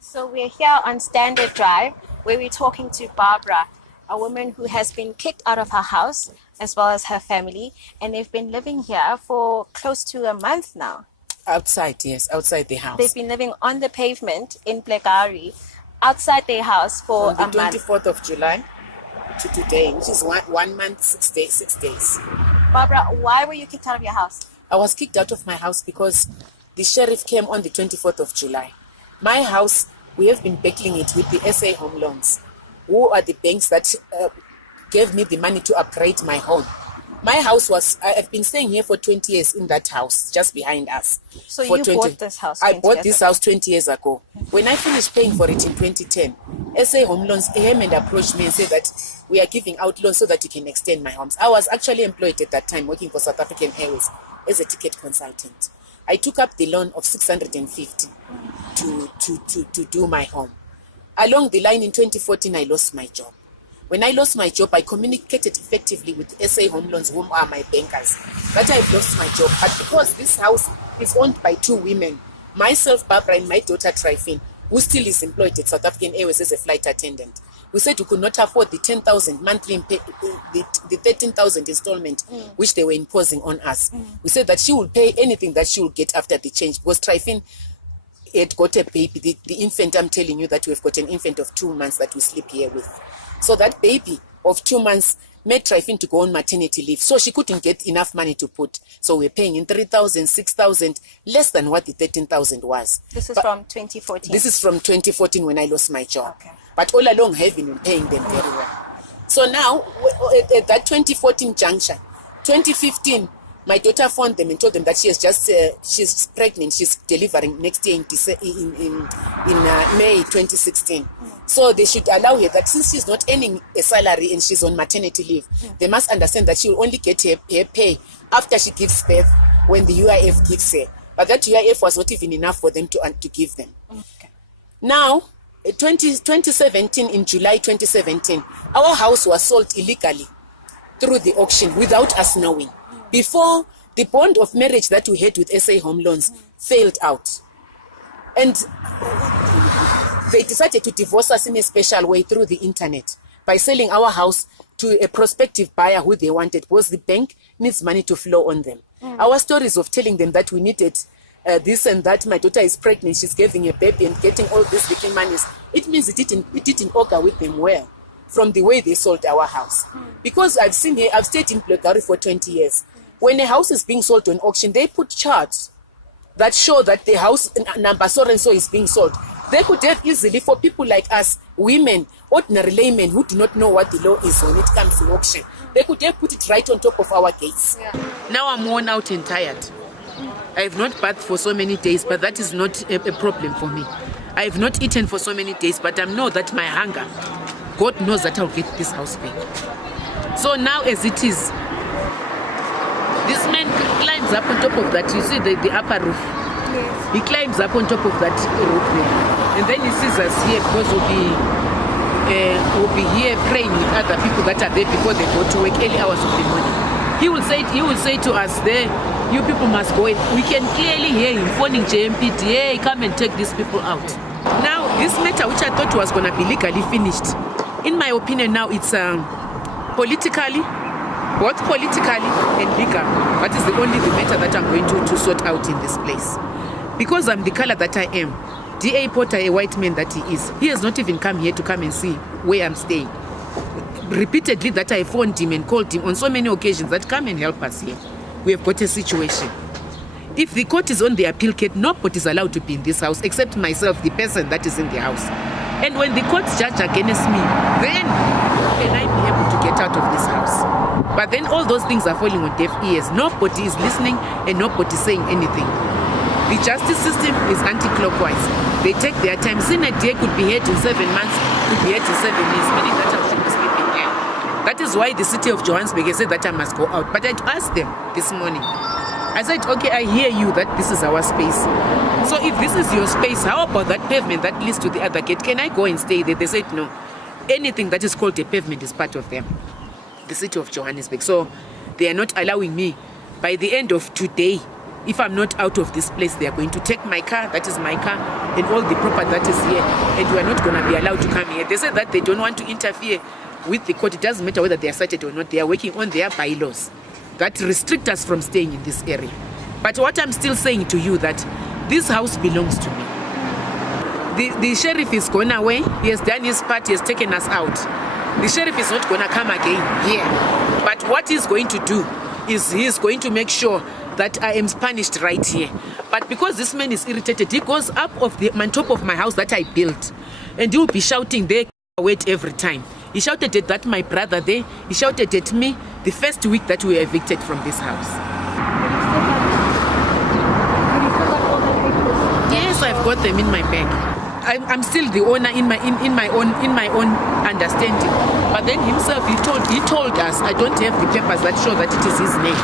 So we're here on Standard Drive where we're talking to Barbara, a woman who has been kicked out of her house as well as her family, and they've been living here for close to a month now. Outside, yes, outside the house. They've been living on the pavement in Blairgowrie, outside their house for From the a month. 24th of July to today, which is one month, 6 days. Barbara, why were you kicked out of your house? I was kicked out of my house because the sheriff came on the 24th of July. My house, we have been battling it with the SA Home Loans, who are the banks that gave me the money to upgrade my home. My house I've been staying here for 20 years in that house, just behind us. So you bought this house 20 I bought years this ago. house 20 years ago. When I finished paying for it in 2010, SA Home Loans came and approached me and said that we are giving out loans so that you can extend my homes. I was actually employed at that time working for South African Airways as a ticket consultant. I took up the loan of 650 to do my home. Along the line in 2014, I lost my job. When I lost my job, I communicated effectively with SA Home Loans, whom are my bankers, that I've lost my job. But because this house is owned by two women, myself, Barbara, and my daughter, Tryphine, who still is employed at South African Airways as a flight attendant, we said we could not afford the 10,000 monthly, the 13,000 installment, which they were imposing on us. We said that she will pay anything that she will get after the change, because Tryphine had got a baby, the infant. I'm telling you that we've got an infant of 2 months that we sleep here with. So that baby of 2 months made Tryphine to go on maternity leave. So she couldn't get enough money to put. So we're paying in 3,000, 6,000, less than what the 13,000 was. This is from 2014? This is from 2014 when I lost my job. Okay. But all along I've been paying them very well. So now, at that 2014 juncture, 2015, my daughter phoned them and told them that she's pregnant, she's delivering next year in May 2016. So they should allow her that since she's not earning a salary and she's on maternity leave, they must understand that she will only get her pay after she gives birth, when the UIF gives her. But that UIF was not even enough for them to give them. Okay. Now, 2017, in July 2017, our house was sold illegally through the auction without us knowing. Before the bond of marriage that we had with SA Home Loans failed out. And they decided to divorce us in a special way through the internet by selling our house to a prospective buyer who they wanted, because the bank needs money to flow on them. Our stories of telling them that we needed this and that, my daughter is pregnant, she's giving a baby and getting all these little monies, it means it didn't augur with them well from the way they sold our house. Because I've stayed in Blairgowrie for 20 years. When a house is being sold on auction, they put charts that show that the house number so and so is being sold. They could have easily, for people like us, women, ordinary laymen who do not know what the law is when it comes to auction, they could have put it right on top of our gates. Yeah. Now I'm worn out and tired. I have not bathed for so many days, but that is not a problem for me. I have not eaten for so many days, but I know that my hunger, God knows that I'll get this house back. So now as it is, this man climbs up on top of that. You see the upper roof? Yes. He climbs up on top of that roof there. And then he sees us here because we'll be here praying with other people that are there before they go to work, early hours of the morning. He will say to us there, you people must go in. We can clearly hear him phoning JMPT, hey, come and take these people out. Now, this matter, which I thought was going to be legally finished, in my opinion now it's politically, both politically and legal. That is the matter that I'm going to sort out in this place. Because I'm the color that I am, D.A. Potter, a white man that he is, he has not even come here to come and see where I'm staying. Repeatedly that I phoned him and called him on so many occasions that come and help us here. We have got a situation. If the court is on the appeal case, nobody is allowed to be in this house except myself, the person that is in the house. And when the court judge against me, then can I be able to get out of this house? But then all those things are falling on deaf ears. Nobody is listening and nobody is saying anything. The justice system is anti-clockwise. They take their time. Senate day could be here in 7 months, could be here in 7 years, meaning that I should be sleeping here. That is why the city of Johannesburg has said that I must go out. But I asked them this morning. I said, okay, I hear you that this is our space. So if this is your space, how about that pavement that leads to the other gate? Can I go and stay there? They said no. Anything that is called a pavement is part of them. The city of Johannesburg. So they are not allowing me. By the end of today, if I'm not out of this place, they are going to take my car, that is my car, and all the property that is here, and we are not going to be allowed to come here. They said that they don't want to interfere with the court. It doesn't matter whether they are cited or not. They are working on their bylaws that restrict us from staying in this area. But what I'm still saying to you, that this house belongs to me. The sheriff is gone away. He has done his part. He has taken us out. The sheriff is not going to come again here. But what he's going to do is he's going to make sure that I am punished right here. But because this man is irritated, he goes up on top of my house that I built, and he will be shouting there, wait every time. He shouted at that my brother there. He shouted at me the first week that we were evicted from this house. Yes, I've got them in my bag. I'm still the owner in my own understanding. But then himself, he told us I don't have the papers that show that it is his name.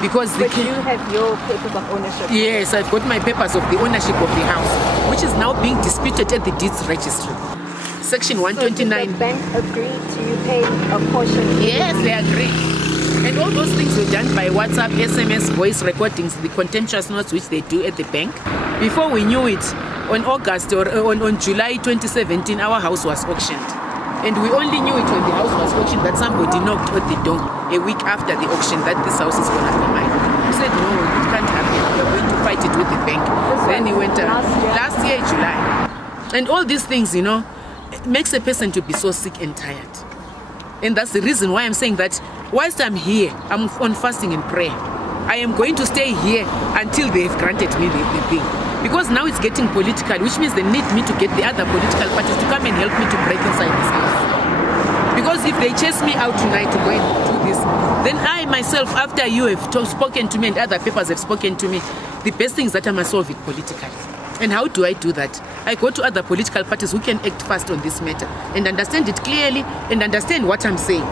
Because but you have your papers of ownership? Yes, I've got my papers of the ownership of the house, which is now being disputed at the deeds registry. Section 129. So did the bank agree to you pay a portion? Yes, they agree. And all those things were done by WhatsApp, SMS, voice recordings, the contemptuous notes which they do at the bank. Before we knew it, on July 2017, our house was auctioned. And we only knew it when the house was auctioned that somebody knocked at the door a week after the auction that this house is going to be mine. We said, no, it can't happen. We're going to fight it with the bank. Then he went last year, July. And all these things, it makes a person to be so sick and tired. And that's the reason why I'm saying that whilst I'm here, I'm on fasting and prayer. I am going to stay here until they've granted me the thing. Because now it's getting political, which means they need me to get the other political parties to come and help me to break inside this house. Because if they chase me out tonight to go and do this, then I myself, after you have spoken to me and other papers have spoken to me, the best thing is that I must solve it politically. And how do I do that? I go to other political parties who can act fast on this matter and understand it clearly and understand what I'm saying.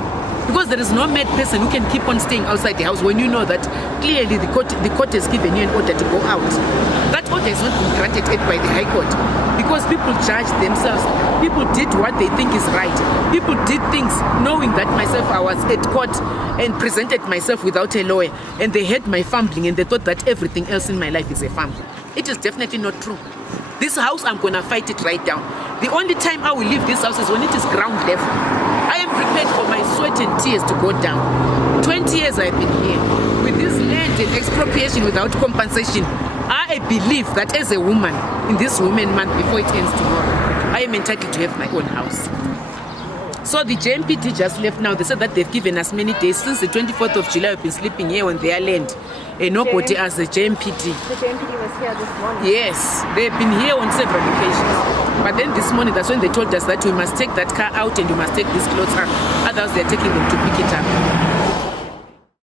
Because there is no mad person who can keep on staying outside the house when you know that clearly the court has given you an order to go out. That order has not been granted by the High Court because people judge themselves. People did what they think is right. People did things knowing that myself, I was at court and presented myself without a lawyer, and they had my fumbling and they thought that everything else in my life is a fumble. It is definitely not true. This house, I'm going to fight it right down. The only time I will leave this house is when it is ground level. I am prepared for my sweat and tears to go down. 20 years I've been here. With this land and expropriation without compensation, I believe that as a woman, in this Women Month before it ends tomorrow, I am entitled to have my own house. So the JMPD just left now. They said that they've given us many days. Since the 24th of July, we've been sleeping here on their land. And nobody as the JMPD. The JMPD was here this morning? Yes, they've been here on several occasions. But then this morning, that's when they told us that we must take that car out and we must take these clothes out. Others, they're taking them to pick it up.